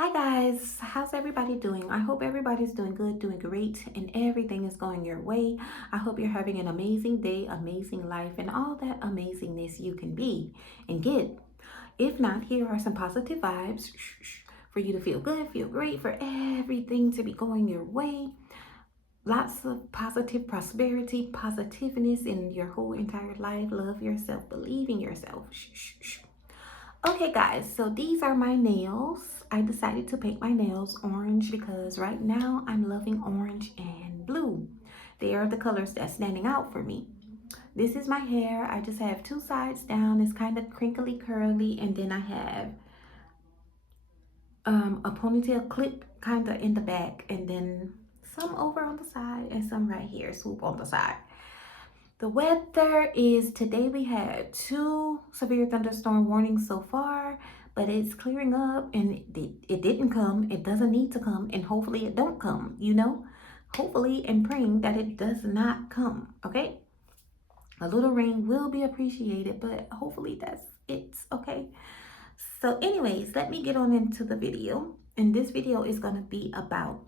Hi guys, how's everybody doing? I hope everybody's doing good, doing great, and everything is going your way. I hope you're having an amazing day, amazing life, and all that amazingness you can be and get. If not, here are some positive vibes for you to feel good, feel great, for everything to be going your way. Lots of positive prosperity, positiveness in your whole entire life. Love yourself, believe in yourself. Okay guys, so these are my nails. I decided to paint my nails orange because right now I'm loving orange and blue. They are the colors that's standing out for me. This is my hair. I just have two sides down. It's kind of crinkly curly, and then I have a ponytail clip kind of in the back, and then some over on the side and some right here swoop on the side. The weather is today we had two severe thunderstorm warnings so far, but it's clearing up and it didn't come. It doesn't need to come, and hopefully it don't come, Hopefully and praying that it does not come, okay? A little rain will be appreciated, but hopefully it's okay. So anyways, let me get on into the video. And this video is going to be about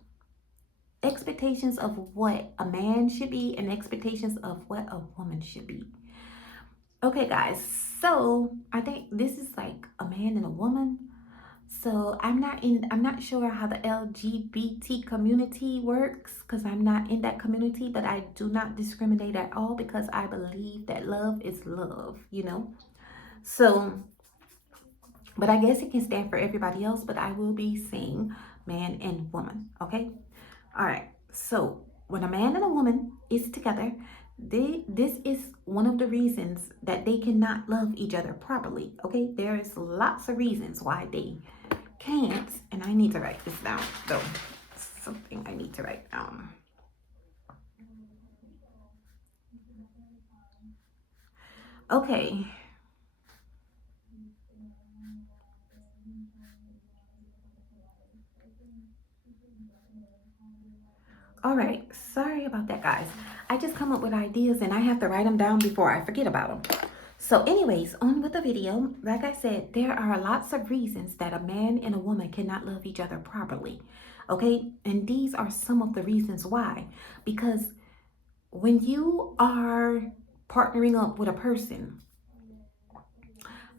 expectations of what a man should be and expectations of what a woman should be. Okay, guys, so I think this is like a man and a woman. So I'm not sure how the LGBT community works because I'm not in that community, but I do not discriminate at all because I believe that love is love. So, but I guess it can stand for everybody else, but I will be saying man and woman, okay? All right. So when a man and a woman is together, this is one of the reasons that they cannot love each other properly. Okay, there is lots of reasons why they can't, and I need to write this down. So something I need to write down. Okay. All right. Sorry about that, guys. I just come up with ideas and I have to write them down before I forget about them. So anyways, on with the video. Like I said, there are lots of reasons that a man and a woman cannot love each other properly. Okay? And these are some of the reasons why. Because when you are partnering up with a person,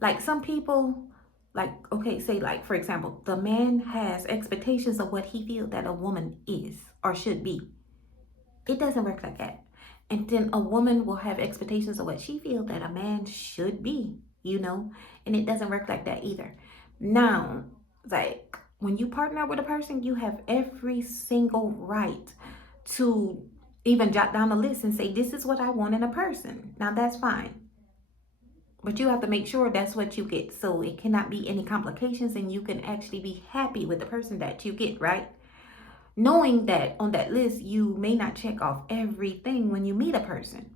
like some people, like, okay, say like, for example, the man has expectations of what he feels that a woman is or should be. It doesn't work like that. And then a woman will have expectations of what she feels that a man should be. And it doesn't work like that either. Now, like when you partner with a person, you have every single right to even jot down a list and say, this is what I want in a person. Now, that's fine. But you have to make sure that's what you get. So it cannot be any complications and you can actually be happy with the person that you get, right? Knowing that on that list, you may not check off everything when you meet a person.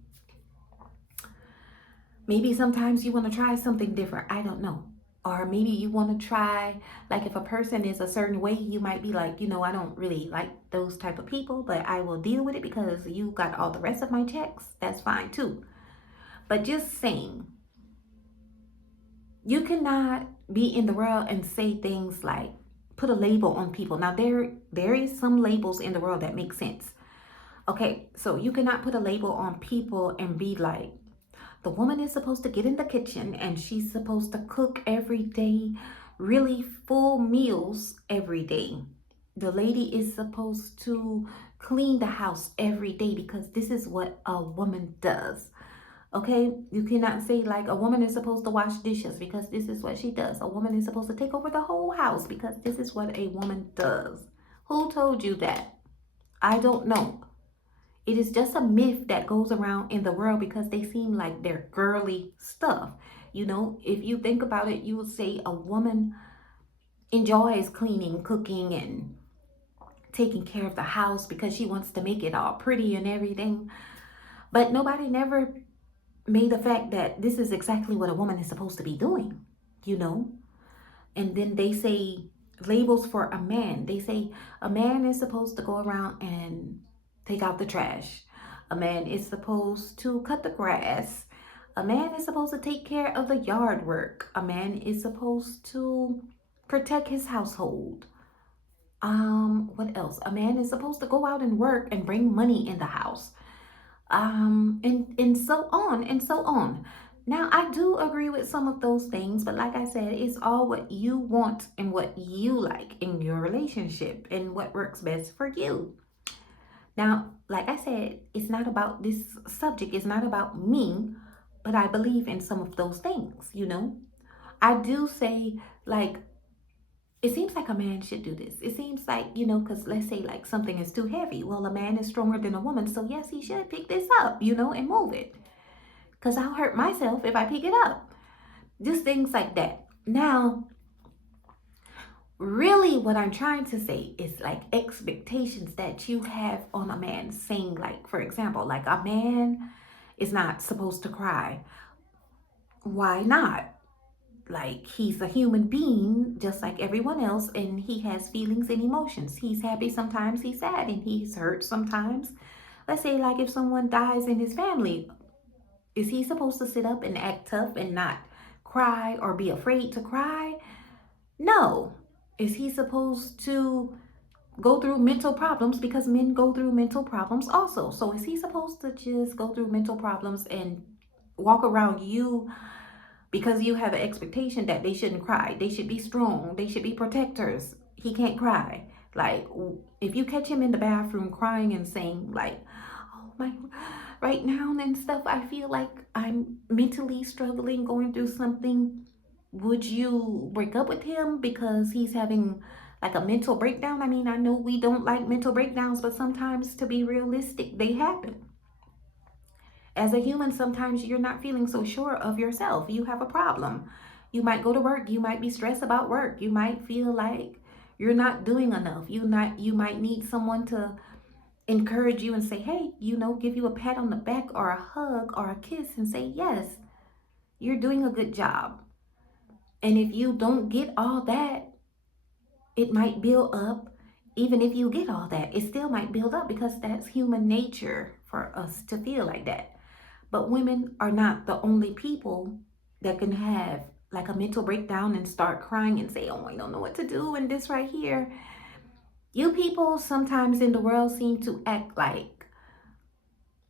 Maybe sometimes you want to try something different. I don't know. Or maybe you want to try, like if a person is a certain way, you might be like, I don't really like those type of people, but I will deal with it because you got all the rest of my checks. That's fine too. But just saying, you cannot be in the world and say things like put a label on people. Now there is some labels in the world that make sense. Okay, so you cannot put a label on people and be like, the woman is supposed to get in the kitchen and she's supposed to cook every day, really full meals every day. The lady is supposed to clean the house every day because this is what a woman does. Okay, you cannot say like a woman is supposed to wash dishes because this is what she does. A woman is supposed to take over the whole house because this is what a woman does. Who told you that? I don't know. It is just a myth that goes around in the world because they seem like they're girly stuff. If you think about it, you would say a woman enjoys cleaning, cooking, and taking care of the house because she wants to make it all pretty and everything. But nobody never made the fact that this is exactly what a woman is supposed to be doing, you know? And then they say labels for a man. They say a man is supposed to go around and take out the trash. A man is supposed to cut the grass. A man is supposed to take care of the yard work. A man is supposed to protect his household. What else? A man is supposed to go out and work and bring money in the house. And so on and so on. Now, I do agree with some of those things, but like I said, it's all what you want and what you like in your relationship and what works best for you. Now, like I said, it's not about this subject, it's not about me, but I believe in some of those things, you know? I do say, like, it seems like a man should do this. It seems like, because let's say like something is too heavy. Well, a man is stronger than a woman. So, yes, he should pick this up, and move it. Because I'll hurt myself if I pick it up. Just things like that. Now, really, what I'm trying to say is like expectations that you have on a man, saying, like, for example, like a man is not supposed to cry. Why not? Like, he's a human being just like everyone else, and he has feelings and emotions. He's happy sometimes, he's sad, and he's hurt sometimes. Let's say like if someone dies in his family, is he supposed to sit up and act tough and not cry or be afraid to cry? No. Is he supposed to go through mental problems, because men go through mental problems also? So is he supposed to just go through mental problems and walk around you because you have an expectation that they shouldn't cry? They should be strong. They should be protectors. He can't cry. Like, if you catch him in the bathroom crying and saying like, oh my, right now and stuff, I feel like I'm mentally struggling, going through something, would you break up with him because he's having like a mental breakdown? I mean, I know we don't like mental breakdowns, but sometimes, to be realistic, they happen. As a human, sometimes you're not feeling so sure of yourself. You have a problem. You might go to work. You might be stressed about work. You might feel like you're not doing enough. You might need someone to encourage you and say, hey, give you a pat on the back or a hug or a kiss and say, yes, you're doing a good job. And if you don't get all that, it might build up. Even if you get all that, it still might build up, because that's human nature for us to feel like that. But women are not the only people that can have like a mental breakdown and start crying and say, oh, I don't know what to do, and this right here. You people sometimes in the world seem to act like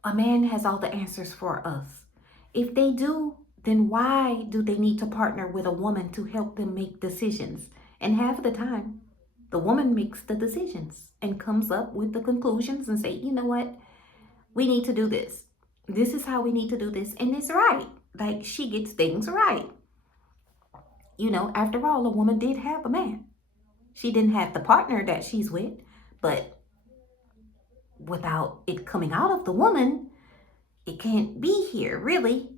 a man has all the answers for us. If they do, then why do they need to partner with a woman to help them make decisions? And half of the time, the woman makes the decisions and comes up with the conclusions and say, you know what? We need to do this. This is how we need to do this. And it's right. Like, she gets things right. After all, a woman did have a man. She didn't have the partner that she's with, but without it coming out of the woman, it can't be here, really.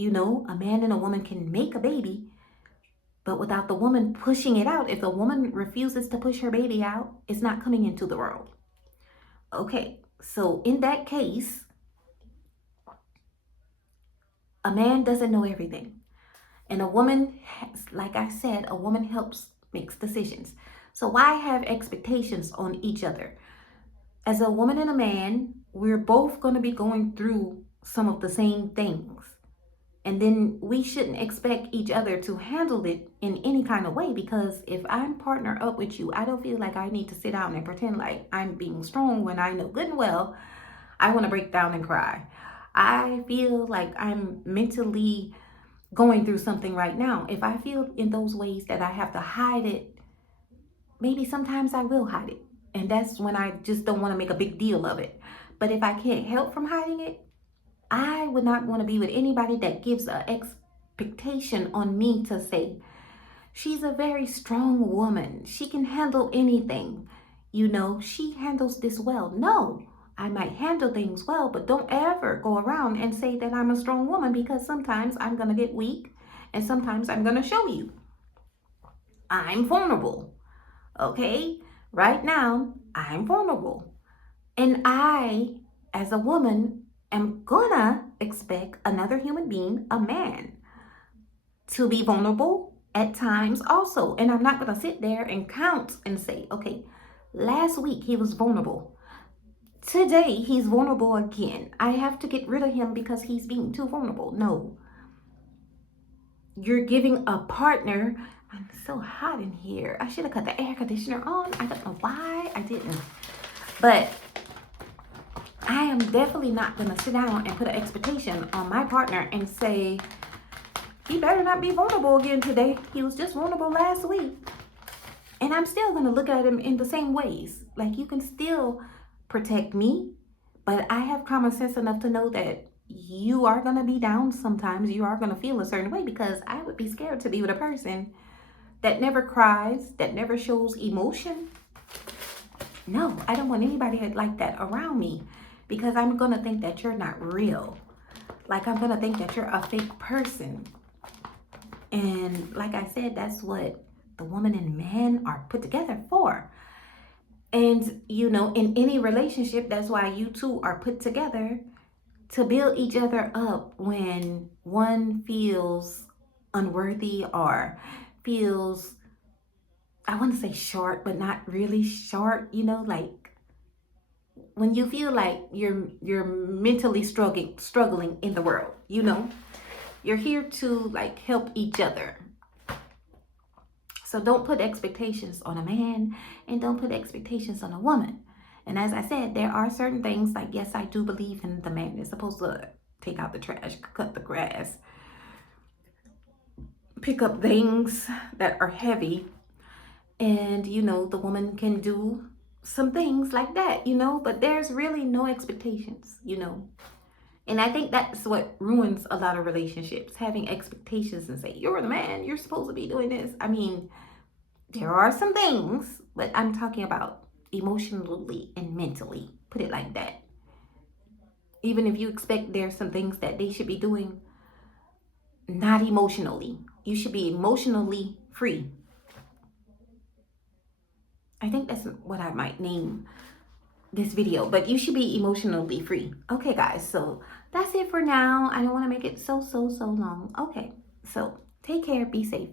A man and a woman can make a baby, but without the woman pushing it out, if the woman refuses to push her baby out, it's not coming into the world. Okay, so in that case, a man doesn't know everything. And a woman, like I said, a woman helps makes decisions. So why have expectations on each other? As a woman and a man, we're both going to be going through some of the same things. And then we shouldn't expect each other to handle it in any kind of way, because if I'm partnered up with you, I don't feel like I need to sit down and pretend like I'm being strong when I know good and well I want to break down and cry. I feel like I'm mentally going through something right now. If I feel in those ways that I have to hide it, maybe sometimes I will hide it. And that's when I just don't want to make a big deal of it. But if I can't help from hiding it, I would not want to be with anybody that gives an expectation on me to say, she's a very strong woman. She can handle anything. She handles this well. No, I might handle things well, but don't ever go around and say that I'm a strong woman, because sometimes I'm going to get weak, and sometimes I'm going to show you I'm vulnerable. Okay? Right now, I'm vulnerable. And I, as a woman, am gonna expect another human being, a man, to be vulnerable at times also. And I'm not gonna sit there and count and say, okay, last week he was vulnerable. Today he's vulnerable again. I have to get rid of him because he's being too vulnerable. No. You're giving a partner It's so hot in here. I should have cut the air conditioner on. I don't know why I didn't. But I am definitely not going to sit down and put an expectation on my partner and say, he better not be vulnerable again today. He was just vulnerable last week. And I'm still going to look at him in the same ways. Like, you can still protect me, but I have common sense enough to know that you are going to be down sometimes. You are going to feel a certain way, because I would be scared to be with a person that never cries, that never shows emotion. No, I don't want anybody like that around me, because I'm going to think that you're not real. Like, I'm going to think that you're a fake person. And like I said, that's what the woman and man are put together for. And, you know, in any relationship, that's why you two are put together, to build each other up when one feels unworthy or feels, I want to say short, but not really short, you know, like when you feel like you're mentally struggling in the world, you know, you're here to like help each other. So don't put expectations on a man, and don't put expectations on a woman. And as I said, there are certain things, like, yes, I do believe in the man is supposed to take out the trash, cut the grass, pick up things that are heavy. And, you know, the woman can do some things like that, you know, but there's really no expectations, you know. And I think that's what ruins a lot of relationships, having expectations and say, you're the man, you're supposed to be doing this. I mean, there are some things, but I'm talking about emotionally and mentally. Put it like that. Even if you expect there's some things that they should be doing, not emotionally. You should be emotionally free. I think that's what I might name this video, but you should be emotionally free. Okay, guys, so that's it for now. I don't want to make it so long. Okay, so take care, be safe.